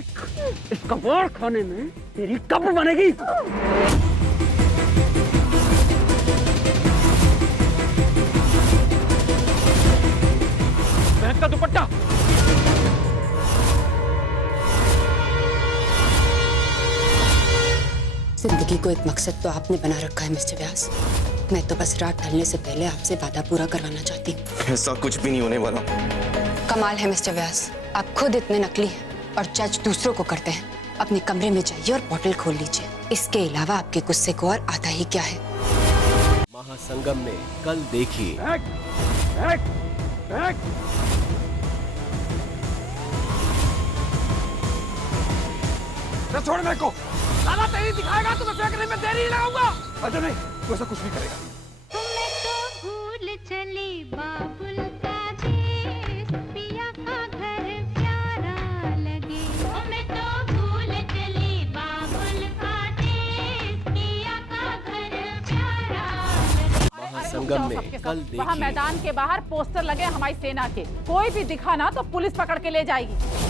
देख इस कबाड़ खाने में तेरी कब बनेगी। महक का दुपट्टा। जिंदगी को एक मकसद तो आपने बना रखा है मिस्टर व्यास। मैं तो बस रात ढलने से पहले आपसे वादा पूरा करवाना चाहती हूँ। ऐसा कुछ भी नहीं होने वाला। कमाल है मिस्टर व्यास, आप खुद इतने नकली हैं और जज दूसरों को करते हैं। अपने कमरे में जाइए और बॉटल खोल लीजिए। इसके अलावा आपके गुस्से को और आता ही क्या है। महासंगम में कल देखिए। छोड़ मेरे को। लाला तेरी दिखाएगा तो मैं फेंकने में देरी लगाऊंगा। अरे नहीं, तू ऐसा कुछ नहीं करेगा। तुम्हें तो भूल चली बाबुल का देश, पिया का घर प्यारा लगे। तुम्हें तो भूल चली बाबुल का देश, पिया का घर प्यारा लगे। महासंगम में कल देखिए। वहाँ मैदान के बाहर पोस्टर लगे हमारी सेना के, कोई भी दिखा ना तो पुलिस पकड़ के ले जाएगी।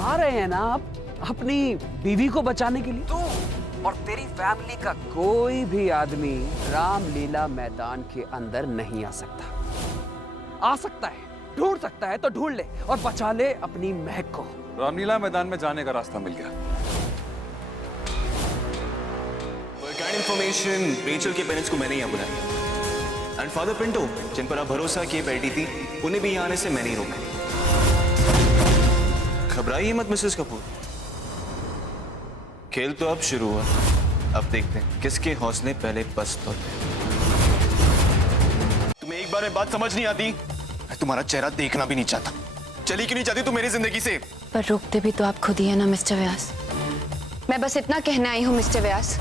आ रहे हैं ना आप अपनी बीवी को बचाने के लिए। तू और तेरी फैमिली का कोई भी आदमी रामलीला मैदान के अंदर नहीं आ सकता। आ सकता है, ढूंढ सकता है तो ढूंढ ले और बचा ले अपनी महक को। रामलीला मैदान में जाने का रास्ता मिल गया। इन्फॉर्मेशन रेचल के पेरेंट्स को मैंने यहाँ बुलाया एंड फादर पिंटो जिन पर आप भरोसा किए बैठी थी उन्हें भी यहाँ आने से मैंने ही रोका। घबराइए मत मिसेस कपूर, खेल तो अब शुरू हुआ। अब देखते हैं किसके हौसले पहले पस्त होते हैं। तुम्हें एक बार में बात समझ नहीं आती? मैं तुम्हारा चेहरा देखना भी नहीं चाहता। चली क्यों नहीं चाहती तुम मेरी जिंदगी से? पर रोकते भी तो आप खुद ही है ना मिस्टर व्यास। मैं बस इतना कहने आई हूँ मिस्टर व्यास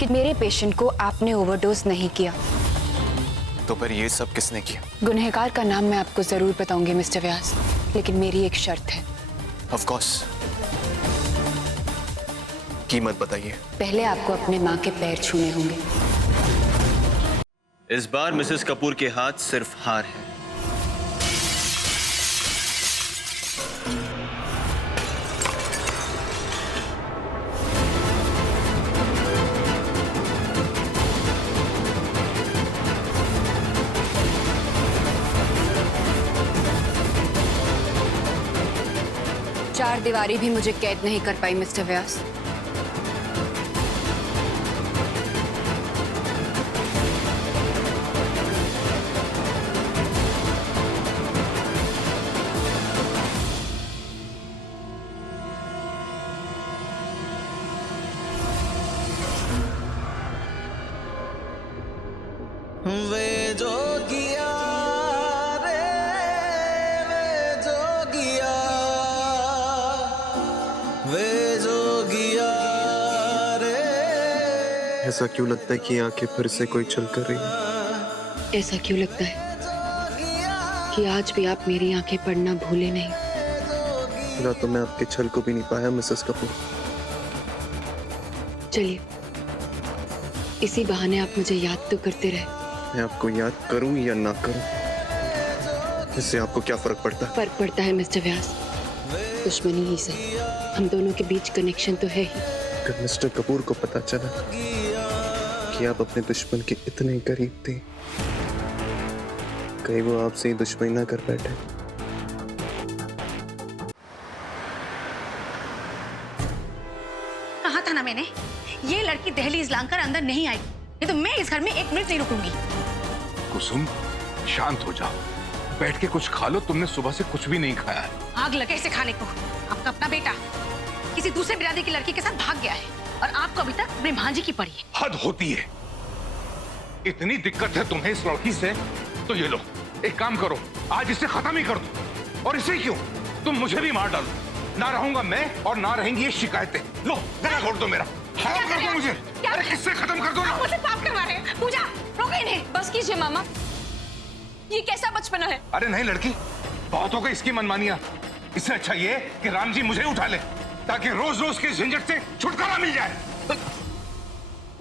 कि मेरे पेशेंट को आपने ओवरडोज नहीं किया। तो फिर ये सब किसने किया? गुनहगार का नाम मैं आपको जरूर बताऊंगी मिस्टर व्यास, लेकिन मेरी एक शर्त है। ऑफ कोर्स, कीमत बताइए। पहले आपको अपने माँ के पैर छूने होंगे। इस बार मिसेस कपूर के हाथ सिर्फ हार है। चार दीवारी भी मुझे कैद नहीं कर पाई मिस्टर व्यास। वे जोगिया रे वे जोगिया, वे जोगिया रे। ऐसा क्यों लगता है कि आंखें फिर से कोई छल कर रही है? ऐसा क्यों लगता है कि आज भी आप मेरी आंखें पढ़ना भूले नहीं? ना तो मैं आपके छल को भी नहीं पाया मिसेस कपूर। चलिए, इसी बहाने आप मुझे याद तो करते रहे। मैं आपको याद करूं या ना करूं, इससे आपको क्या फर्क पड़ता है? फर्क पड़ता है मिस्टर व्यास। दुश्मनी ही सही, हम दोनों के बीच कनेक्शन तो है ही। अगर मिस्टर कपूर को पता चला कि आप अपने दुश्मन के इतने करीब थे, कहीं वो आपसे ही दुश्मनी ना कर बैठे। कहा था ना मैंने, ये लड़की दहलीज लांघकर अंदर नहीं आएगी, नहीं तो मैं इस घर में एक मिनट नहीं रुकूंगी। कुसुम शांत हो जाओ, बैठ के कुछ खा लो। तुमने सुबह से कुछ भी नहीं खाया है। आग लगे इसे खाने को। आपका अपना बेटा किसी दूसरे बिरादरी की लड़की के साथ भाग गया है और आपको अभी तक अपने भांजी की पड़ी है। हद होती है। इतनी दिक्कत है तुम्हें इस लड़की से, तो ये लो, एक काम करो, आज इसे खत्म ही कर दो। और इसे क्यों, तुम मुझे भी मार डालो। ना रहूंगा मैं और ना रहेंगी ये शिकायतें। लो जरा छोड़ दो, मेरा खत्म कर दो मुझे। अरे किससे खत्म कर दो ना। मुझे पाप करवा रहे हैं। पूजा रोको इन्हें। बस कीजिए मामा, ये कैसा बचपना है? अरे नहीं लड़की, बहुत हो गई इसकी मनमानियां। इससे अच्छा ये कि राम जी मुझे उठा ले, ताकि रोज रोज के झंझट से छुटकारा मिल जाए।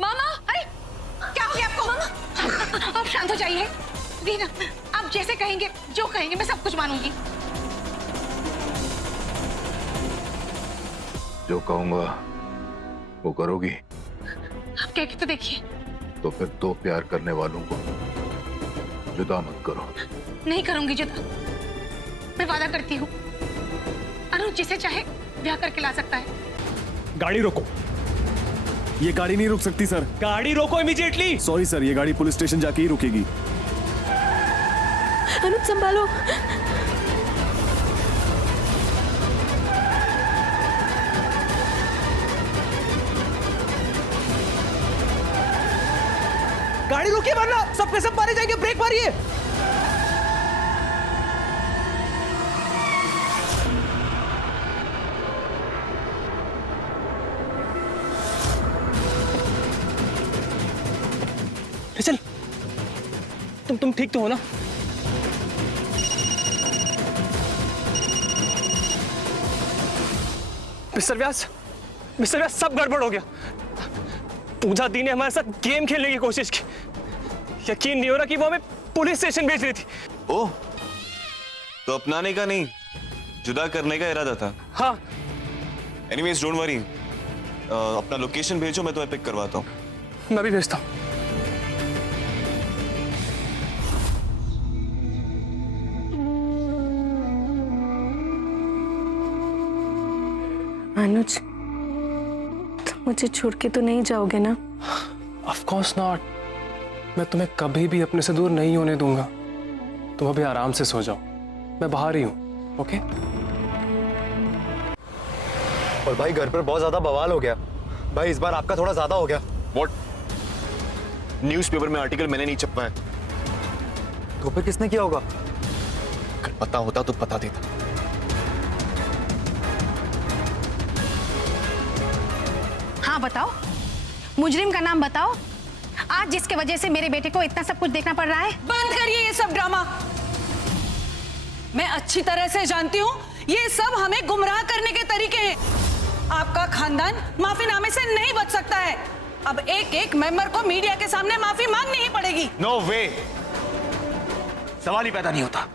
मामा, अरे क्या हो गया आपको? मामा आप शांत हो जाइए। रीना, आप जैसे कहेंगे, जो कहेंगे मैं सब कुछ मानूंगी। जो कहूंगा वो करोगी? आप कह के तो देखिए। तो फिर दो प्यार करने वालों को जुदा मत करो। नहीं करूंगी जुदा, मैं वादा करती हूँ। अनुज जिसे चाहे ब्याह करके ला सकता है। गाड़ी रोको। ये गाड़ी नहीं रुक सकती सर। गाड़ी रोको इमीडिएटली। सॉरी सर, ये गाड़ी पुलिस स्टेशन जाके ही रुकेगी। अनुज संभालो। गाड़ी रोकिए वरना सबके सब मारे जाएंगे। ब्रेक मारिए। चल, तुम ठीक तो हो ना? मिस्टर व्यास, सब गड़बड़ हो गया। पूजा दी ने हमारे साथ गेम खेलने की कोशिश की। यकीन नहीं हो रहा कि वो हमें पुलिस स्टेशन भेज रही थी। ओह, तो अपनाने का नहीं, जुदा करने का इरादा था। हाँ। एनीवेज डोंट वरी, अपना लोकेशन भेजो, मैं तुम्हें पिक करवाता हूँ। मैं भी भेजता हूँ। अनुज, तुम मुझे छोड़ के तो नहीं जाओगे ना? Of course not. मैं तुम्हें कभी भी अपने से दूर नहीं होने दूंगा। तुम अभी आराम से सो जाओ, मैं बाहर ही हूँ। ओके? और भाई घर पर बहुत ज्यादा बवाल हो गया। भाई इस बार आपका थोड़ा ज्यादा हो गया। What? न्यूज़पेपर में आर्टिकल मैंने नहीं छपवाया। तो फिर किसने किया होगा? अगर पता होता तो बता देता। हाँ बताओ, मुजरिम का नाम बताओ, आज जिसके वजह से मेरे बेटे को इतना सब कुछ देखना पड़ रहा है। बंद करिए ये सब ड्रामा। मैं अच्छी तरह से जानती हूँ ये सब हमें गुमराह करने के तरीके हैं। आपका खानदान माफीनामे से नहीं बच सकता है। अब एक एक मेंबर को मीडिया के सामने माफी मांगनी ही पड़ेगी। नो वे, सवाल ही पैदा नहीं होता।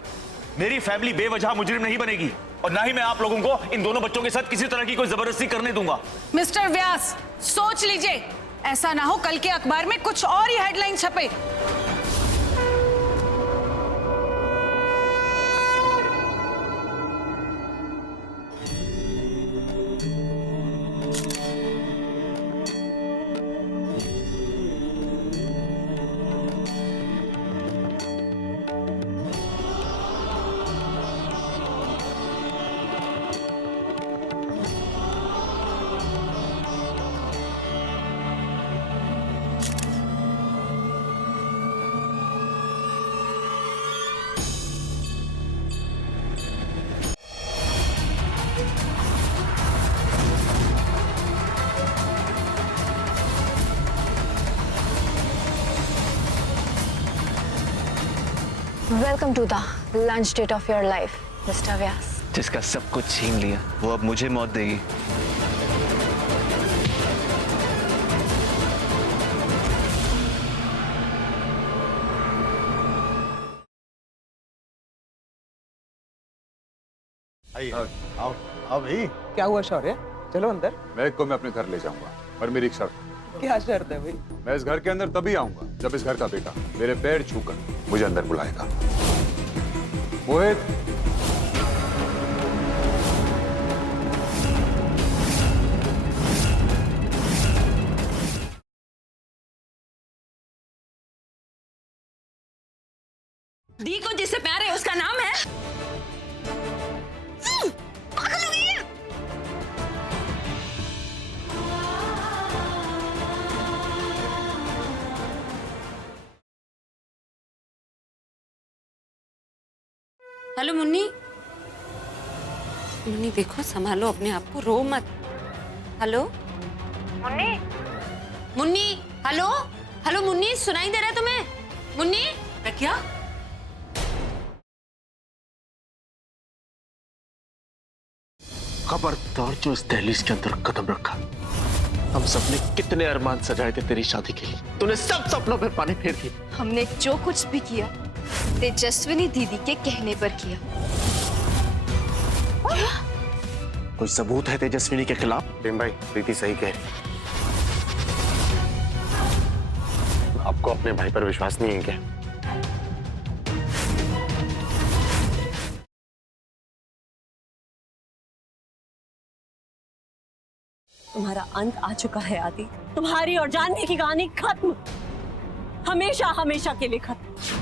मेरी फैमिली बेवजह मुजरिम नहीं बनेगी और ना ही मैं आप लोगों को इन दोनों बच्चों के साथ किसी तरह की कोई जबरदस्ती करने दूंगा। मिस्टर व्यास, सोच लीजिए, ऐसा ना हो कल के अखबार में कुछ और ही हेडलाइन छपे। Welcome to the lunch date of your life, Mr. Vyas. जिसका सब कुछ छीन लिया वो अब मुझे मौत देगी। आओ आओ भाई। क्या हुआ शौर्य? चलो अंदर। मैं को मैं अपने घर ले जाऊंगा, पर मेरी एक शर्त। क्या शर्त है भाई? मैं इस घर के अंदर तभी आऊंगा जब इस घर का बेटा मेरे पैर छूकर मुझे अंदर बुलाएगा। मोहित, दी को जिससे प्यार है उसका नाम है? पागल हो गई है। हेलो मुन्नी। मुन्नी देखो, संभालो अपने आप को, रो मत। Hello Munni. Munni, hello hello Munni, सुनाई दे रहा है तुम्हें? मुन्नी। क्या? खबरदार जो इस दहलीज के अंदर कदम रखा। हम सबने कितने अरमान सजाए थे तेरी शादी के लिए, तूने सब सपनों पर पानी फेर दिए। हमने जो कुछ भी किया तेजस्विनी दीदी के कहने पर किया। कोई सबूत है तेजस्विनी के खिलाफ? प्रेम भाई, प्रीति सही कह रही। आपको अपने भाई पर विश्वास नहीं है क्या? तुम्हारा अंत आ चुका है आदि। तुम्हारी और जानवी की कहानी खत्म, हमेशा हमेशा के लिए खत्म।